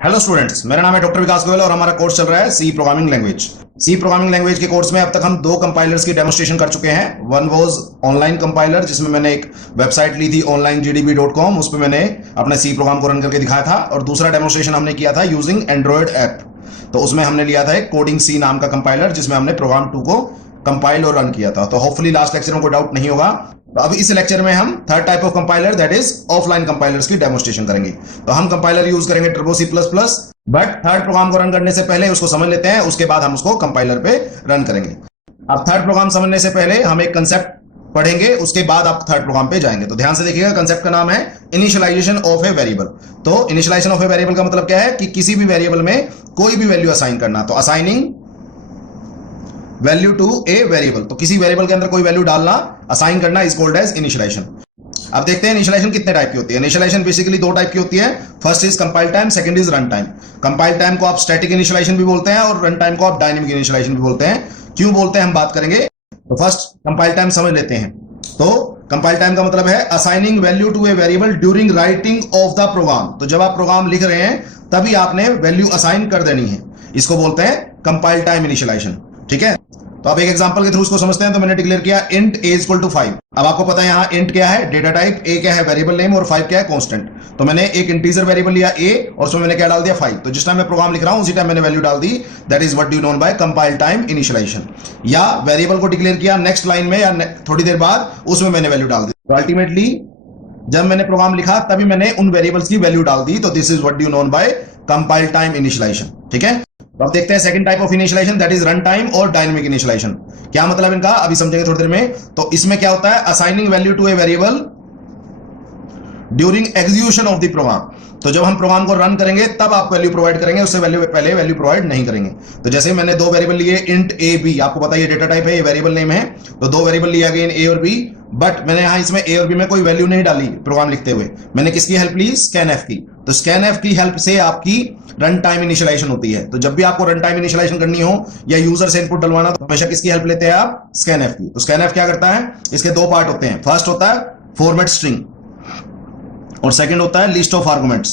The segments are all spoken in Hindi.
हेलो स्टूडेंट्स, मेरा नाम है डॉक्टर विकास गोयल और हमारा कोर्स चल रहा है C programming language. C programming language के कोर्स में अब तक हम दो कंपाइलर्स की डेमोस्ट्रेशन कर चुके हैं। वन वाज ऑनलाइन कंपाइलर, जिसमें मैंने एक वेबसाइट ली थी onlinegdb.com, उस पर मैंने अपने सी प्रोग्राम को रन करके दिखाया था। और दूसरा डेमोस्ट्रेशन हमने किया था यूजिंग एंड्रॉयड ऐप, तो उसमें हमने लिया था एक कोडिंग सी नाम का कंपाइलर, जिसमें हमने प्रोग्राम 2 को कंपाइल और रन किया था। तो होपफुली लास्ट लेक्चर में कोई डाउट नहीं होगा। तो अब इस लेक्चर में हम third type of compiler, that is offline compilers की डेमोस्ट्रेशन करेंगे। तो हम कंपाइलर यूज करेंगे turbo C++, but third program को रन करने से पहले उसको समझ लेते हैं, उसके बाद हम उसको कंपाइलर पे रन करेंगे। अब थर्ड प्रोग्राम समझने से पहले हम एक कंसेप्ट पढ़ेंगे, उसके बाद आप थर्ड प्रोग्राम पे जाएंगे। तो ध्यान से देखिएगा, कंसेप्ट का नाम है इनिशियलाइजेशन ऑफ ए वेरिएबल। तो इनिशियलाइजेशन ऑफ ए वेरिएबल का मतलब क्या है कि किसी भी वेरिएबल में कोई भी वैल्यू असाइन करना। तो assigning value to a variable, तो किसी वेरिएबल के अंदर कोई वैल्यू डालना, असाइन करना, इज कॉल्ड एज इनिशियलाइजेशन। अब देखते हैं इनिशियलाइजेशन कितने टाइप की होती है। इनिशियलाइजेशन बेसिकली दो टाइप की होती है। First is compile time, second is run time. Compile time को आप स्टैटिक इनिशियलाइजेशन भी बोलते हैं और रन टाइम को आप डायनेमिक इनिशियलाइजेशन भी बोलते हैं। क्यों बोलते हैं हम बात करेंगे। तो फर्स्ट कंपाइल टाइम समझ लेते हैं। तो कंपाइल टाइम का मतलब है assigning value to a variable during writing of the program. तो जब आप प्रोग्राम लिख रहे हैं तभी आपने वैल्यू असाइन कर देनी है, इसको बोलते हैं कंपाइल टाइम इनिशियलाइजेशन। ठीक है, तो अब एक एग्जांपल के थ्रू इसको समझते हैं। तो मैंने डिक्लेयर किया int a इक्वल टू 5। अब आपको पता है यहाँ int क्या है, डेटा टाइप, a क्या है वेरिएबल नेम, और 5 क्या है कांस्टेंट। तो मैंने एक इंटीजर वेरिएबल लिया a और उसमें मैंने क्या डाल दिया 5। तो जिस टाइम मैं प्रोग्राम लिख रहा हूं उसी टाइम मैंने वैल्यू डाल दी। That is what you known by compile time initialization. या वेरिएबल को डिक्लेयर किया नेक्स्ट लाइन में या थोड़ी देर बाद उसमें मैंने वैल्यू डाल दी। तो अल्टीमेटली जब मैंने प्रोग्राम लिखा तभी मैंने उन वेरिएबल्स की वैल्यू डाल दी। तो this is what you known by compile time initialization. ठीक है, तो अब देखते हैं second type of initialization, that is run time और डायनेमिक इनिशियलाइजेशन। क्या मतलब इनका अभी समझेंगे थोड़ी देर में। तो इसमें क्या होता है, assigning value to a variable during execution of the program. तो जब हम प्रोग्राम को रन करेंगे तब आप वैल्यू प्रोवाइड करेंगे, उससे पहले वैल्यू प्रोवाइड नहीं करेंगे। तो जैसे मैंने दो वेरिएबल लिए int a b, आपको पता है ये डेटा टाइप है, ये वेरिएबल नेम है। तो दो वेरिएबल लिए अगेन a और b, बट मैंने यहां इसमें a और b में कोई वैल्यू नहीं डाली प्रोग्राम लिखते हुए। मैंने किसकी हेल्प ली, scanf की। तो scanf की हेल्प से आपकी रन टाइम इनिशियलाइजेशन होती है। तो जब भी आपको रन टाइम इनिशियलाइजेशन करनी हो या यूजर से इनपुट डलवाना, तो हमेशा किसकी हेल्प लेते हैं आप, scanf की। तो scanf क्या करता है, इसके दो पार्ट होते हैं। फर्स्ट होता है फॉर्मेट स्ट्रिंग और सेकंड होता है लिस्ट ऑफ आर्गुमेंट्स।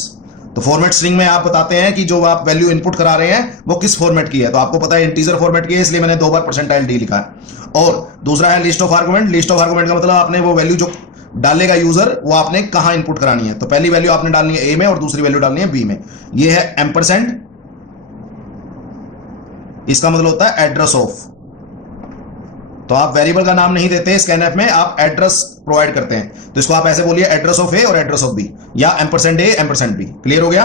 तो फॉर्मेट स्ट्रिंग में आप बताते हैं कि जो आप वैल्यू इनपुट करा रहे हैं वो किस फॉर्मेट की है। तो आपको पता है इंटीजर फॉर्मेट की है, इसलिए मैंने 2 बार %d लिखा है। और दूसरा है list of argument. List of argument का मतलब आपने वो वैल्यू जो डालेगा यूजर, वो आपने कहां इनपुट करानी है। तो पहली वैल्यू आपने डालनी है a में और दूसरी वैल्यू डालनी है b में। ये है एम्परसेंड, इसका मतलब होता है एड्रेस ऑफ। तो आप वेरिएबल का नाम नहीं देते स्कैनफ में, आप एड्रेस प्रोवाइड करते हैं। तो इसको आप ऐसे बोलिए एड्रेस ऑफ ए और एड्रेस ऑफ बी, या एम्परसेंड ए एम्परसेंड बी। क्लियर हो गया।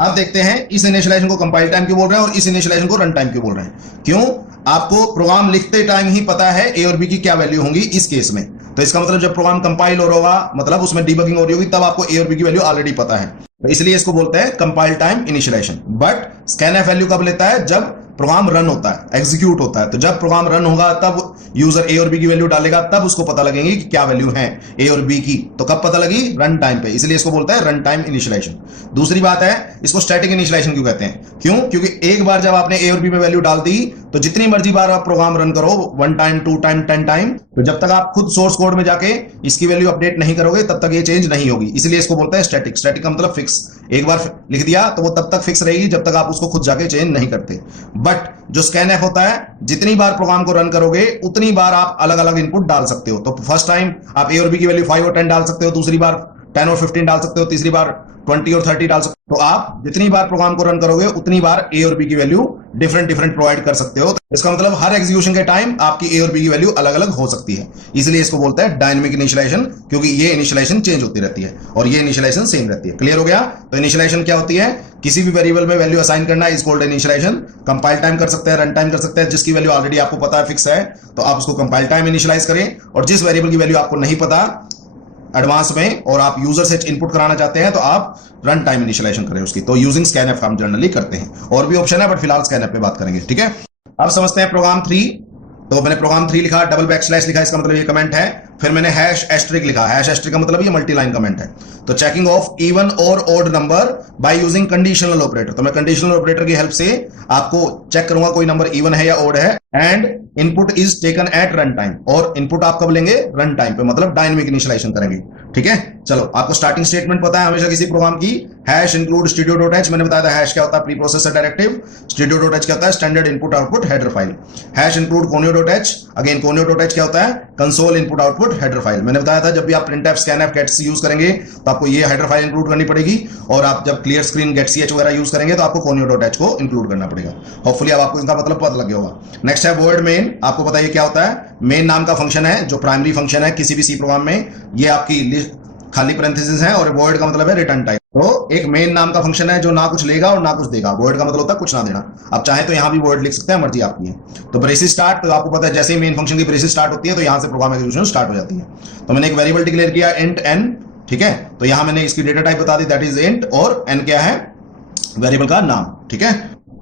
अब देखते हैं इस इनिशियलाइजेशन को कंपाइल टाइम क्यों बोल रहे हैं और इस इनिशियलाइजेशन को रन टाइम क्यों बोल रहे हैं। क्यों, आपको प्रोग्राम लिखते टाइम ही पता है ए और बी की क्या वैल्यू होंगी इस केस में। तो इसका मतलब जब प्रोग्राम कंपाइल हो रहा होगा, मतलब उसमें डीबगिंग हो रही होगी, तब आपको ए और बी की वैल्यू ऑलरेडी पता है। तो इसलिए इसको बोलते हैं compile time initialization. But scanf value कब लेता है, जब प्रोग्राम रन होता है, एग्जीक्यूट होता है। तो जब प्रोग्राम रन होगा तब यूजर ए और बी की वैल्यू डालेगा, तब उसको पता लगेगी कि क्या वैल्यू है ए और बी की। तो कब पता लगी, रन टाइम पे। इसलिए इसको बोलता है रन टाइम इनिशियलाइजेशन। दूसरी बात है, इसको स्टैटिक इनिशियलाइजेशन क्यों कहते हैं। क्यों, क्योंकि एक बार जब आपने ए और बी में वैल्यू डाल दी, तो जितनी मर्जी बार आप प्रोग्राम रन करो, 1 टाइम 2 टाइम 10 टाइम, तो जब तक आप खुद सोर्स कोड में जाके इसकी वैल्यू अपडेट नहीं करोगे तब तक ये चेंज नहीं होगी। इसलिए इसको बोलते हैं स्टैटिक। स्टैटिक का मतलब फिक्स। एक बार लिख दिया तो वो तब तक फिक्स रहेगी जब तक आप उसको खुद जाके चेंज नहीं करते। बट जो स्कैनफ होता है, जितनी बार प्रोग्राम को रन करोगे उतनी बार आप अलग अलग इनपुट डाल सकते हो। तो फर्स्ट टाइम आप ए और बी की वैल्यू 5 और 10 डाल सकते हो, दूसरी बार 10 और 15 डाल सकते हो, तीसरी बार 20 और 30 डाल सकते हो। तो आप जितनी बार प्रोग्राम को रन करोगे उतनी बार ए और बी की वैल्यू डिफरेंट प्रोवाइड कर सकते हो। तो इसका मतलब हर एग्जीक्यूशन के टाइम आपकी ए और बी की वैल्यू अलग अलग हो सकती है। इसलिए इसको बोलते हैं डायनेमिक इनिशियलाइजेशन, क्योंकि ये इनिशियलाइजेशन चेंज होती रहती है और ये इनिशियलाइजेशन सेम रहती है। क्लियर हो गया। तो इनिशियलाइजेशन क्या होती है, किसी भी वेरिएबल में वैल्यू असाइन करना is called initialization. Compile time कर सकते हैं, रन टाइम कर सकते हैं। जिसकी वैल्यू ऑलरेडी आपको पता है, फिक्स है, तो आप उसको कंपाइल टाइम इनिशियलाइज करें। और जिस वेरिएबल की वैल्यू आपको नहीं पता एडवांस में और आप यूजर से इनपुट कराना चाहते हैं, तो आप रन टाइम इनिशियलाइजेशन करें उसकी। तो यूजिंग स्कैनफ हम जनरली करते हैं, और भी ऑप्शन है बट फिलहाल स्कैनफ पे बात करेंगे। ठीक है, अब समझते हैं प्रोग्राम 3। तो मैंने प्रोग्राम 3 लिखा, डबल बैकस्लैश लिखा, इसका मतलब ये कमेंट है। फिर मैंने हैश एस्ट्रिक लिखा, हैश एस्ट्रिक का मतलब ये मल्टी लाइन कमेंट है। तो चेकिंग ऑफ इवन और odd number by using conditional operator. तो मैं कंडीशनल ऑपरेटर की हेल्प से आपको चेक करूंगा कोई नंबर इवन है या ऑड है। And input is taken at run time, और इनपुट आप कब लेंगे, रन टाइम पे, मतलब डायनेमिक इनिशियलाइजेशन करेंगे। ठीक है, चलो आपको स्टार्टिंग स्टेटमेंट पता है हमेशा किसी प्रोग्राम की, hash include studio dot H, मैंने बताया था हैश क्या होता है, pre processor directive, studio dot H क्या होता है, standard input output header file, hash include conio dot H, again conio dot H क्या होता है, console input output header file. मैंने बताया था जब भी आप प्रिंटफ स्कैनफ गेट्स यूज करेंगे तो आपको ये हेडर फाइल इंक्लूड करनी पड़ेगी, और आप जब clear screen get C H वगैरह यूज करेंगे तो आपको कोनियो डॉट एच को इंक्लूड करना पड़ेगा। होपफुली अब आपको इनका मतलब पता लग गया होगा। नेक्स्ट है वर्ड मेन, आपको पता है क्या होता है, मेन नाम का फंक्शन है जो प्राइमरी फंक्शन है किसी भी सी प्रोग्राम में, ये आपकी खाली पैरेंथेसिस है, और वर्ड का मतलब है रिटर्न टाइप। तो एक मेन नाम का फंक्शन है जो ना कुछ लेगा और ना कुछ देगा, वर्ड का मतलब होता है कुछ ना देना। आप चाहे तो यहां भी वर्ड लिख सकते हैं, मर्जी आपकी है। तो ब्रेसिस स्टार्ट, तो आपको पता है जैसे ही मेन फंक्शन की ब्रेसिस स्टार्ट होती है तो यहां से प्रोग्राम एग्जीक्यूशन स्टार्ट हो जाती है। तो मैंने एक वेरिएबल डिक्लेयर किया इंट एन, ठीक है, तो यहां मैंने इसकी डेटा टाइप बता दी दैट इज इंट, और एन क्या है, वेरिएबल का नाम, ठीक है।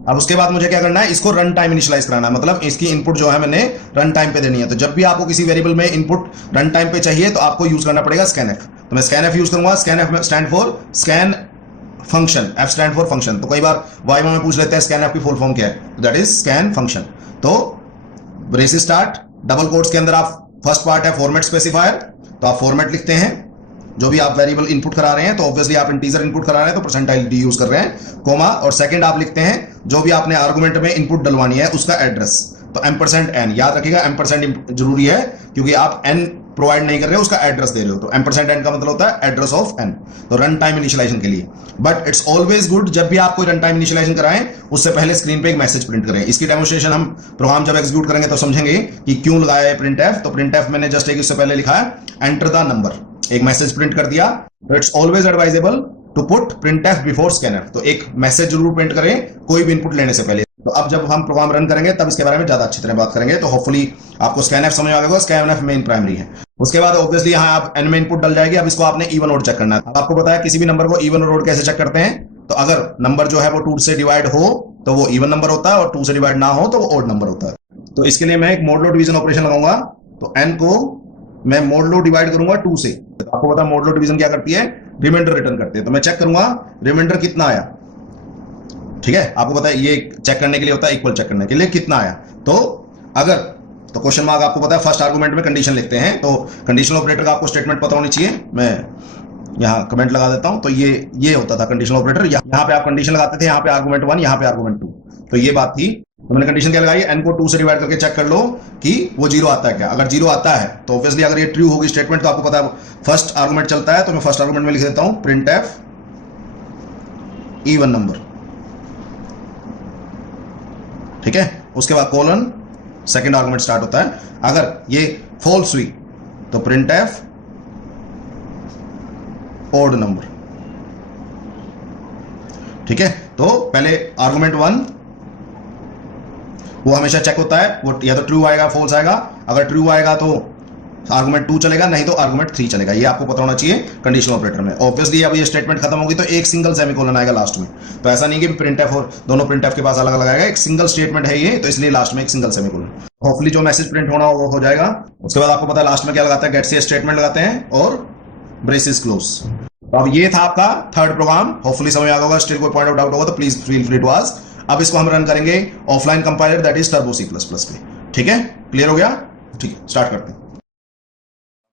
अब उसके बाद मुझे क्या करना है, इसको रन टाइम इनिशियलाइज कराना है, मतलब इसकी इनपुट जो है मैंने रन टाइम पे देनी है। तो जब भी आपको किसी वेरिएबल में इनपुट रन टाइम पे चाहिए तो आपको यूज करना पड़ेगा स्कैनफ। तो मैं स्कैनफ यूज करूंगा, scanf stand for scan function, F stand for function. तो कई बार वाइवा में पूछ लेते हैं स्कैनफ की फुल फॉर्म क्या है, दैट इज स्कैन फंक्शन। तो ब्रेसिस स्टार्ट, डबल कोट्स के अंदर आप फर्स्ट पार्ट है फॉर्मेट स्पेसिफायर, तो आप फॉर्मेट लिखते हैं जो भी आप वेरिएबल इनपुट करा रहे हैं, तो ऑब्वियसली आप इंटीजर इनपुट करा रहे हैं तो परसेंटाइल डी यूज कर रहे हैं, कोमा, और सेकंड आप लिखते हैं जो भी आपने आर्गुमेंट में इनपुट डलवानी है उसका एड्रेस, तो एम्परसेंड एन, याद रखिएगा एम्परसेंड जरूरी है क्योंकि आप एन प्रोवाइड नहीं कर रहे हो, उसका एड्रेस दे रहे हो। तो एम्परसेंड एन का मतलब होता है एड्रेस ऑफ एन, तो रन टाइम इनिशियलाइजेशन के लिए। बट इट्स ऑलवेज गुड जब भी आप कोई रन टाइम इनिशियलाइजेशन कराएं उससे पहले स्क्रीन पे एक मैसेज प्रिंट करें। इसकी डेमोस्ट्रेशन हम प्रोग्राम जब एग्जीक्यूट करेंगे तो समझेंगे कि क्यों लगाया है प्रिंट एफ। तो प्रिंट एफ मैंने जस्ट एक इससे पहले लिखा है एंटर द नंबर, एक मैसेज प्रिंट कर दिया। तो it's always advisable to put printf before scanf, तो एक मैसेज जरूर प्रिंट करें कोई भी इनपुट लेने से पहले। तो अब जब हम प्रोग्राम रन करेंगे तब इसके बारे में ज्यादा अच्छी तरह बात करेंगे। तो होपफुली आपको स्कैनफ समझ आ गया, स्कैनफ मेन प्राइमरी है। उसके बाद ऑब्वियसली यहाँ आप एन में इनपुट डल जाएगी। अब इसको आपने इवन ओड चेक करना है। अब आपको पता है किसी भी नंबर को इवन और ओड कैसे चेक करते हैं, तो अगर नंबर जो है वो 2 से डिवाइड हो तो वो इवन नंबर होता है, और 2 से डिवाइड ना हो तो वो ओड नंबर होता है। तो इसके लिए मैं एक मोडलो डिवीजन ऑपरेशन लगाऊंगा, तो एन को मैं मोडलो डिवाइड करूंगा 2 से। तो आपको पता है मोडलो डिवीजन क्या करती है, रिमाइंडर रिटर्न करती है। तो मैं चेक करूंगा रिमाइंडर कितना आया, ठीक है। आपको पता है ये चेक करने के लिए होता है, इक्वल चेक करने के लिए कितना आया। तो अगर तो क्वेश्चन मार्क आपको पता है फर्स्ट आर्गुमेंट में कंडीशन लिखते हैं, तो कंडीशनल ऑपरेटर का आपको स्टेटमेंट पता होनी चाहिए। मैं यहाँ कमेंट लगा देता हूं, तो ये होता था कंडीशनल ऑपरेटर। यहाँ पे आप कंडीशन लगाते थे, यहाँ पे आर्गुमेंट 1, यहाँ पे आर्गुमेंट 2, तो ये बात थी। तो मैंने कंडीशन क्या लगाई, एन को 2 से डिवाइड करके चेक कर लो कि वो 0 आता है क्या। अगर 0 आता है तो ऑब्वियसली अगर ये ट्रू होगी स्टेटमेंट, तो आपको पता है फर्स्ट आर्गुमेंट चलता है, तो मैं फर्स्ट आर्गुमेंट में लिख देता हूं प्रिंट एफ इवन नंबर, ठीक है। उसके बाद कोलन, सेकंड आर्गुमेंट स्टार्ट होता है। अगर ये फॉल्स हुई तो प्रिंट एफ ओड नंबर, ठीक है। तो पहले आर्गुमेंट 1 वो हमेशा चेक होता है, वो या तो ट्रू आएगा फॉल्स आएगा। अगर ट्रू आएगा तो आर्गुमेंट 2 चलेगा, नहीं तो आर्गुमेंट 3 चलेगा। ये आपको पता होना चाहिए कंडीशनल ऑपरेटर में। ऑब्वियसली अब ये स्टेटमेंट खत्म होगी तो एक सिंगल सेमीकोलन आएगा लास्ट में। तो ऐसा नहीं कि प्रिंटफ और दोनों प्रिंटफ के पास अलग अलग आएगा, एक सिंगल स्टेटमेंट है ये, तो इसलिए लास्ट में एक सिंगल सेमीकोलन। होपफुली जो मैसेज प्रिंट होना वो हो जाएगा। उसके बाद आपको पता है लास्ट में क्या लगाता है, गेट सी स्टेटमेंट लगाते हैं और ब्रेसिस क्लोज। तो अब ये था आपका थर्ड प्रोग्राम, होपफुली समझ आ गया होगा। स्टिल कोई पॉइंट आउट होगा तो please feel free to ask. अब इसको हम रन करेंगे offline compiler that is turbo C++ पे, ठीक है। क्लियर हो गया, ठीक है, स्टार्ट करते हैं।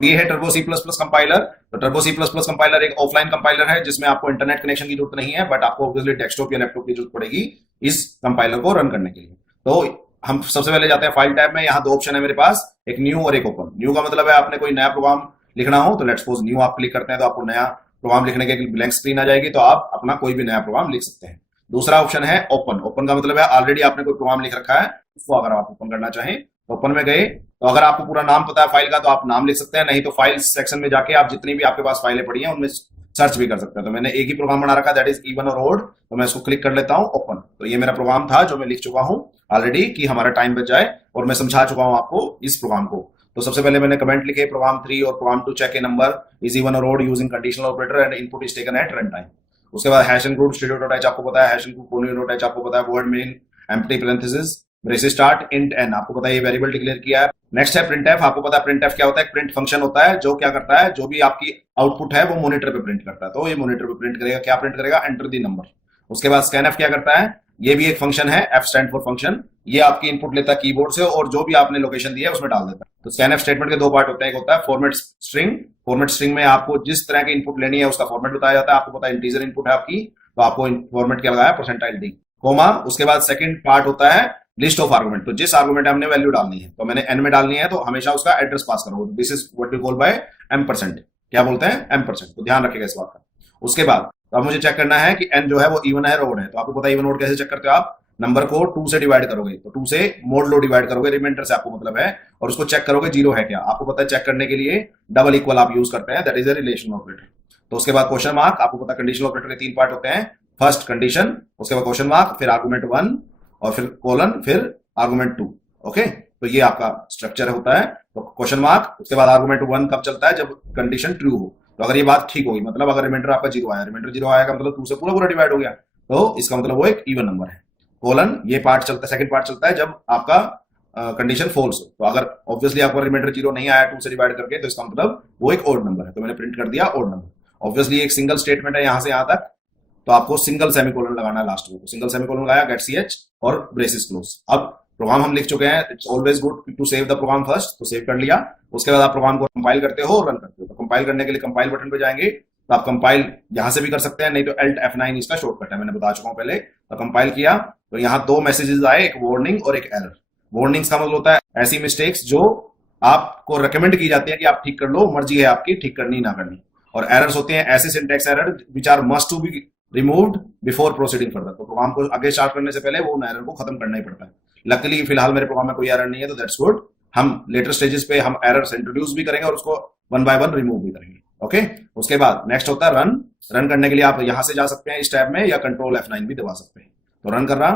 ये है टर्बो C++ कंपाइलर। तो टर्बो C++ कंपाइलर एक ऑफलाइन कंपाइलर है जिसमें आपको इंटरनेट कनेक्शन की जरूरत नहीं है, बट आपको ऑब्वियसली डेस्कटॉप या लैपटॉप की जरूरत पड़ेगी इस कंपाइलर को रन करने के लिए। तो हम सबसे पहले जाते हैं फाइल टैब में। यहाँ 2 ऑप्शन है मेरे पास, एक न्यू और एक ओपन। न्यू का मतलब है आपने कोई नया प्रोग्राम लिखना हो, तो लेट्स सपोज न्यू आप क्लिक करते हैं तो आपको नया प्रोग्राम लिखने के ब्लैंक स्क्रीन आ जाएगी, तो आप अपना कोई भी नया प्रोग्राम लिख सकते हैं। दूसरा ऑप्शन है ओपन। ओपन का मतलब है ऑलरेडी आपने कोई प्रोग्राम लिख रखा है, उसको अगर आप ओपन करना चाहें तो ओपन में गए, तो अगर आपको पूरा नाम पता है फाइल का तो आप नाम लिख सकते हैं, नहीं तो फाइल सेक्शन में जाके आप जितनी भी आपके पास फाइलें पड़ी हैं उनमें सर्च भी कर सकते हैं। तो मैंने एक ही प्रोग्राम बना रखा दैट इज इवन और ओड, तो मैं इसको क्लिक कर लेता हूं ओपन। तो ये मेरा प्रोग्राम था जो मैं लिख चुका हूं ऑलरेडी कि हमारा टाइम बच जाए, और मैं समझा चुका हूं आपको इस प्रोग्राम को। तो सबसे पहले मैंने कमेंट लिखे प्रोग्राम 3 और program 2 check a number is even और odd using conditional operator and input is taken at run time. उसके बाद हैश इंक्लूड स्टूडियो.h आपको पता है, हैश इंक्लूड कोनियो.h आपको पता है, void main empty parenthesis braces start int N आपको पता है, ये वेरिएबल डिक्लेयर किया है। नेक्स्ट है प्रिंटफ। आपको पता है प्रिंटफ क्या होता है, प्रिंट फंक्शन होता है जो क्या करता है, जो भी आपकी आउटपुट है वो मॉनिटर पे प्रिंट करता है। तो ये मॉनिटर पे प्रिंट करेगा, क्या प्रिंट करेगा, एंटर द नंबर। उसके बाद स्कैनफ क्या करता है, ये भी एक फंक्शन है, एफ स्टैंड फॉर फंक्शन, ये आपकी इनपुट लेता है कीबोर्ड से और जो भी आपने लोकेशन दिया है उसमें डाल देता है। तो स्कैनएफ स्टेटमेंट के दो पार्ट होते हैं, एक होता है फॉर्मेट स्ट्रिंग। फॉर्मेट स्ट्रिंग में आपको जिस तरह की इनपुट लेनी है उसका फॉर्मेट बताया जाता है। आपको पता है इंटीजर इनपुट है आपकी, तो आपको फॉर्मेट क्या लगाया, परसेंटाइल डी, कोमा। उसके बाद सेकंड पार्ट होता है लिस्ट ऑफ आर्गुमेंट। तो जिस आर्गुमेंट हमने वैल्यू डालनी है, तो मैंने एन में डालनी है, तो हमेशा उसका एड्रेस पास करो। This is what we call by M%। क्या बोलते हैं, M%। तो ध्यान रखिएगा इस बात का। उसके बाद तो अब मुझे चेक करना है कि एन जो है वो इवन है, ओड है। तो आपको पता है इवन ओड कैसे चेक करते हो, आप नंबर को 2 से डिवाइड करोगे, तो 2 से मोड लो डिवाइड करोगे, रिमाइंडर से आपको मतलब है, और उसको चेक करोगे जीरो है क्या। आपको पता है चेक करने के लिए डबल इक्वल आप यूज करते हैं, that is a relation operator. तो उसके बाद क्वेश्चन मार्क, आपको पता है कंडीशनल ऑपरेटर के 3 पार्ट होते हैं, फर्स्ट कंडीशन, उसके बाद क्वेश्चन मार्क, फिर आर्गुमेंट 1 और फिर कोलन, फिर आर्गुमेंट 2। ओके, तो ये आपका स्ट्रक्चर होता है। तो क्वेश्चन मार्क, उसके बाद आर्गुमेंट 1 कब चलता है, जब कंडीशन ट्रू हो। तो अगर ये बात ठीक होगी, मतलब अगर रिमाइंडर आपका जीरो आया, रिमाइंडर जीरो आएगा मतलब 2 से पूरा पूरा डिवाइड हो गया, तो इसका मतलब वो एक इवन नंबर है। कोलन, ये पार्ट चलता है, सेकंड पार्ट चलता है जब आपका कंडीशन फॉल्स हो। तो अगर ऑब्वियसली आपका रिमाइंडर जीरो नहीं आया 2 से डिवाइड करके, तो इसका मतलब वो एक ओड नंबर है। तो मैंने प्रिंट कर दिया ओड नंबर। ऑब्वियसली एक सिंगल स्टेटमेंट है यहां से यहां तक, तो आपको सिंगल सेमीकोलन लगाना है लास्ट में। तो सिंगल सेमीकोलन लगाया, गेट ch और ब्रेसिस क्लोज। अब प्रोग्राम हम लिख चुके हैं, it's always good to save the program first. तो सेव कर लिया, उसके बाद आप प्रोग्राम को कंपाइल करते हो और रन करते हो। तो कंपाइल करने के लिए कंपाइल बटन पे जाएंगे, तो आप कंपाइल यहां से भी कर सकते हैं, नहीं तो Alt F9 इसका शॉर्टकट है, मैंने बता चुका हूं पहले। तो कंपाइल किया, तो यहाँ 2 मैसेजेस आए, एक वार्निंग और एक एरर। वार्निंग्स का मतलब होता है ऐसी मिस्टेक्स जो आपको रिकमेंड की जाती है कि आप ठीक कर लो, मर्जी है आपकी ठीक करनी ना करनी। और एरर्स होते हैं ऐसे syntax error which are must to be removed before proceeding further. तो प्रोग्राम को आगे स्टार्ट करने से पहले वो एरर को खत्म करना ही पड़ता है। लकीली फिलहाल मेरे प्रोग्राम में कोई एरर नहीं है, तो दैट्स गुड। हम लेटर स्टेजेस पे हम एरर्स इंट्रोड्यूस भी करेंगे और उसको 1 बाय 1 रिमूव भी करेंगे। ओके, उसके बाद नेक्स्ट होता है रन। रन करने के लिए आप यहां से जा सकते हैं इस टैब में, या कंट्रोल F9 भी दबा सकते हैं। तो रन कर रहा,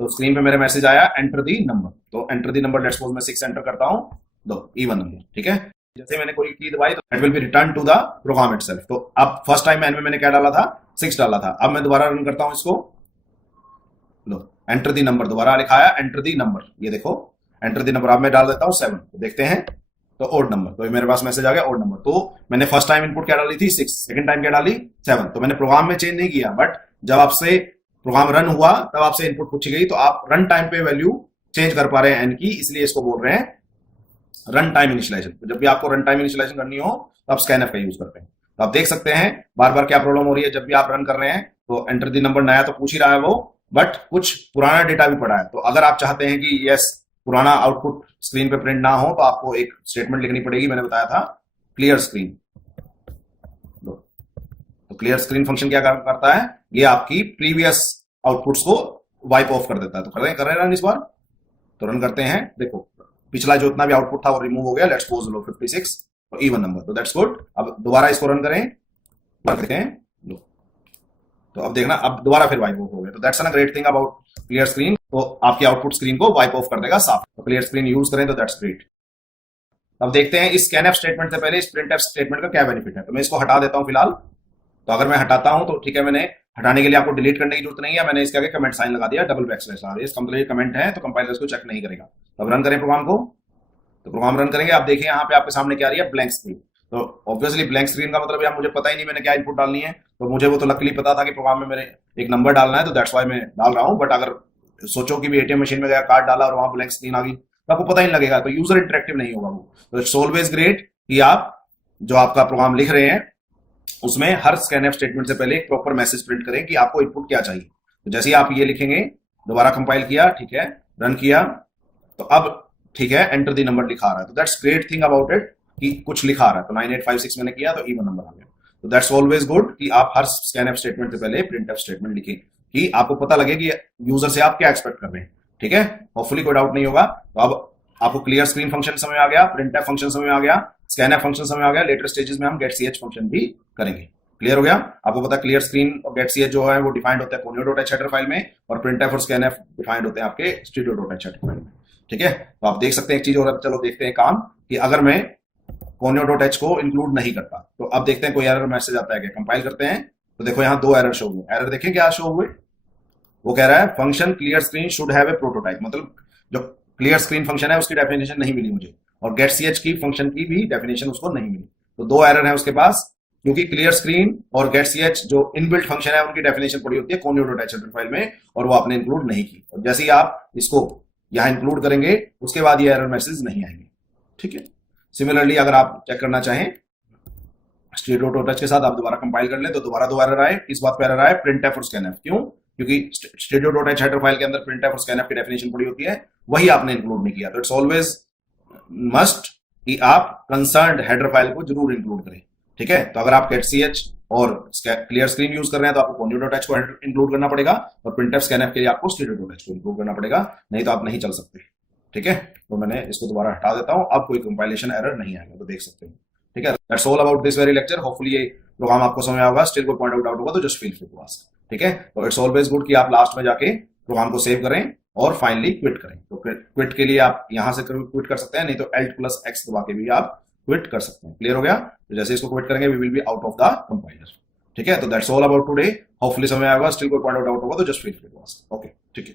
तो स्क्रीन पे मेरा मैसेज आया एंटर दी नंबर। तो enter the number, let's suppose मैं 6 एंटर करता हूं, दो इवन नंबर, ठीक है। जैसे मैंने कोई की दबाई तो that will be return to the program itself. तो अब फर्स्ट टाइम एन में मैंने क्या डाला था, 6 डाला था। अब मैं दोबारा रन करता हूं इसको, लो एंटर दी नंबर दोबारा लिखा है, एंटर दी नंबर, ये देखो एंटर दी नंबर। अब मैं डाल देता हूं 7, तो देखते हैं, तो ओड नंबर। तो मेरे पास मैसेज आ गया ओड नंबर। तो मैंने फर्स्ट टाइम इनपुट क्या डाली थी 6, सेकंड टाइम क्या डाली 7। तो मैंने प्रोग्राम में चेंज नहीं किया, बट जब आपसे प्रोग्राम रन हुआ तब आपसे इनपुट पूछी गई, तो आप रन टाइम पे वैल्यू चेंज कर पा रहे हैं एन की, इसलिए इसको बोल रहे हैं रन टाइम इनिशियलाइजेशन। तो जब भी आपको रन टाइम इनिशियलाइजेशन करनी हो तो आप स्कैनएफ का यूज करते हैं। तो आप देख सकते हैं बार बार क्या प्रॉब्लम हो रही है, जब भी आप रन कर रहे हैं तो एंटर दी नंबर नया तो पूछ ही रहा है वो, बट कुछ पुराना डेटा भी पड़ा है। तो अगर आप चाहते हैं कि यस पुराना आउटपुट स्क्रीन पे प्रिंट ना हो, तो आपको एक स्टेटमेंट लिखनी पड़ेगी, मैंने बताया था क्लियर स्क्रीन। तो क्लियर स्क्रीन फंक्शन क्या करता है, ये आपकी प्रीवियस आउटपुट्स को वाइप ऑफ कर देता है। तो कर रहे हैं रन इस बार, तो रन करते हैं। देखो पिछला जो इतना भी आउटपुट था वो रिमूव हो गया, लेट्स सपोज लो 56 तो इवन नंबर, तो दैट्स गुड। अब दोबारा इसको रन करें, करते हैं, तो अब देखना अब दोबारा फिर वाइप ऑफ हो गया। तो that's a great thing about clear screen, तो आपकी आउटपुट स्क्रीन को वाइप ऑफ कर देगा साफ। तो क्लियर स्क्रीन यूज करें तो दैट्स ग्रेट। अब देखते हैं इस स्कैनएफ स्टेटमेंट से पहले इस प्रिंटएफ स्टेटमेंट का क्या बेनिफिट है। तो मैं इसको हटा देता हूं फिलहाल। तो अगर मैं हटाता हूं तो ठीक है, मैंने हटाने के लिए आपको डिलीट करने की जरूरत नहीं है, मैंने इसके आगे कमेंट साइन लगा दिया, डबल बैकस्लैश लगा दिया। इसका मतलब ये कमेंट है, तो कंपाइलर इसको चेक नहीं करेगा। तो अब रन करें प्रोग्राम को, तो प्रोग्राम रन करेंगे। आप देखिए यहाँ पे आपके सामने क्या आ रही है, ब्लैंक स्क्रीन। तो ऑब्वियसली ब्लैंक स्क्रीन का मतलब यार मुझे पता ही नहीं मैंने क्या इनपुट डालनी है। तो मुझे वो तो लकीली पता था कि प्रोग्राम में मेरे एक नंबर डालना है, तो दैट्स वाई मैं डाल रहा हूँ। बट अगर सोचो कि भी एटीएम मशीन में गया, कार्ड डाला और वहां ब्लैंक स्क्रीन आ गई, तो आपको पता ही नहीं लगेगा, तो यूजर इंटरेक्टिव नहीं होगा वो। तो इट्स ऑलवेज ग्रेट कि आप जो आपका प्रोग्राम लिख रहे हैं उसमें हर स्कैनएफ स्टेटमेंट से पहले एक प्रॉपर मैसेज प्रिंट करें कि आपको इनपुट क्या चाहिए। तो जैसे ही आप ये लिखेंगे, दोबारा कंपाइल किया, ठीक है, रन किया, तो अब ठीक है एंटर दी नंबर लिखा रहा है। तो that's great thing about it कि कुछ लिखा रहा है। तो 9856 मैंने किया तो इवन नंबर आ गया। तो दैट्स ऑलवेज गुड कि आप हर स्कैनएफ स्टेटमेंट से पहले प्रिंटएफ स्टेटमेंट लिखें कि आपको पता लगे कि यूजर से आप क्या एक्सपेक्ट कर रहे हैं। ठीक है, होपफुली कोई डाउट नहीं होगा। तो अब आपको क्लियर स्क्रीन फंक्शन समझ आ गया, प्रिंटएफ फंक्शन समझ आ गया, स्कैनएफ फंक्शन समझ आ गया। लेटर स्टेजेस में हम गेट ch फंक्शन भी करेंगे। क्लियर हो गया। आपको पता है क्लियर स्क्रीन और गेट ch जो है वो डिफाइंड होता है conio.h हेडर फाइल में, और printf और scanf डिफाइंड होते हैं आपके studio.h हेडर फाइल में। ठीक है, तो आप देख सकते हैं एक चीज और, चलो देखते हैं काम कि अगर मैं conio.h को इंक्लूड नहीं करता, तो अब देखते हैं कोई एरर मैसेज आता है क्या। कंपाइल करते हैं, तो देखो यहाँ 2 एरर शो हुए। एरर देखें क्या शो हुए, वो कह रहा है function clear screen should have a prototype, मतलब जो क्लियर स्क्रीन फंक्शन है उसकी डेफिनेशन नहीं मिली मुझे, और गेट ch की फंक्शन की भी डेफिनेशन उसको नहीं मिली। तो 2 एरर है उसके पास, क्योंकि क्लियर स्क्रीन और गेट ch जो इनबिल्ट फंक्शन है उनकी डेफिनेशन पड़ी होती है conio.h हेडर फाइल में, और वो आपने इंक्लूड नहीं की। और जैसे ही आप इसको यहां इंक्लूड करेंगे उसके बाद ये एरर मैसेज नहीं आएंगे। ठीक है। सिमिलरली अगर आप चेक करना चाहें stdio.h के साथ आप दोबारा कंपाइल कर लें तो दोबारा दो एरर आए। इस बात पे एरर आए printf और scanf। क्यों? क्योंकि stdio.h हेडर फाइल के अंदर printf और scanf की डेफिनेशन पड़ी होती है, वही आपने इंक्लूड नहीं किया। तो इट्स ऑलवेज मस्ट कि आप कंसर्न्ड हेडर फाइल को जरूर इंक्लूड करें। ठीक है। तो अगर आप getch और क्लियर स्क्रीन यूज कर रहे हैं तो आपको conio.h को इंक्लूड करना पड़ेगा, और printf scanf के लिए आपको stdio.h को इंक्लूड करना पड़ेगा, नहीं तो आप नहीं चल सकते। ठीक है। तो मैंने इसको दोबारा हटा देता हूं, अब कोई कंपाइलेशन एरर नहीं आएगा, तो देख सकते हैं। ठीक है। That's all about this very lecture. Hopefully ये प्रोग्राम आपको समझ आया होगा। स्टिल कोई पॉइंट आउट होगा तो just feel free to ask. ठीक है। तो इट्स ऑलवेज गुड कि आप लास्ट में जाके प्रोग्राम को सेव करें और फाइनली क्विट करें। तो क्विट के लिए आप यहां से क्विट कर सकते हैं, नहीं तो Alt+X दबा के भी आप क्विट कर सकते हैं। क्लियर हो गया? तो जैसे इसको क्विट करेंगे we will be out of the compiler. ठीक है। तो that's all about today. Hopefully समझ आया होगा। स्टिल कोई पॉइंट आउट होगा तो just feel free to ask. Okay, ठीक है।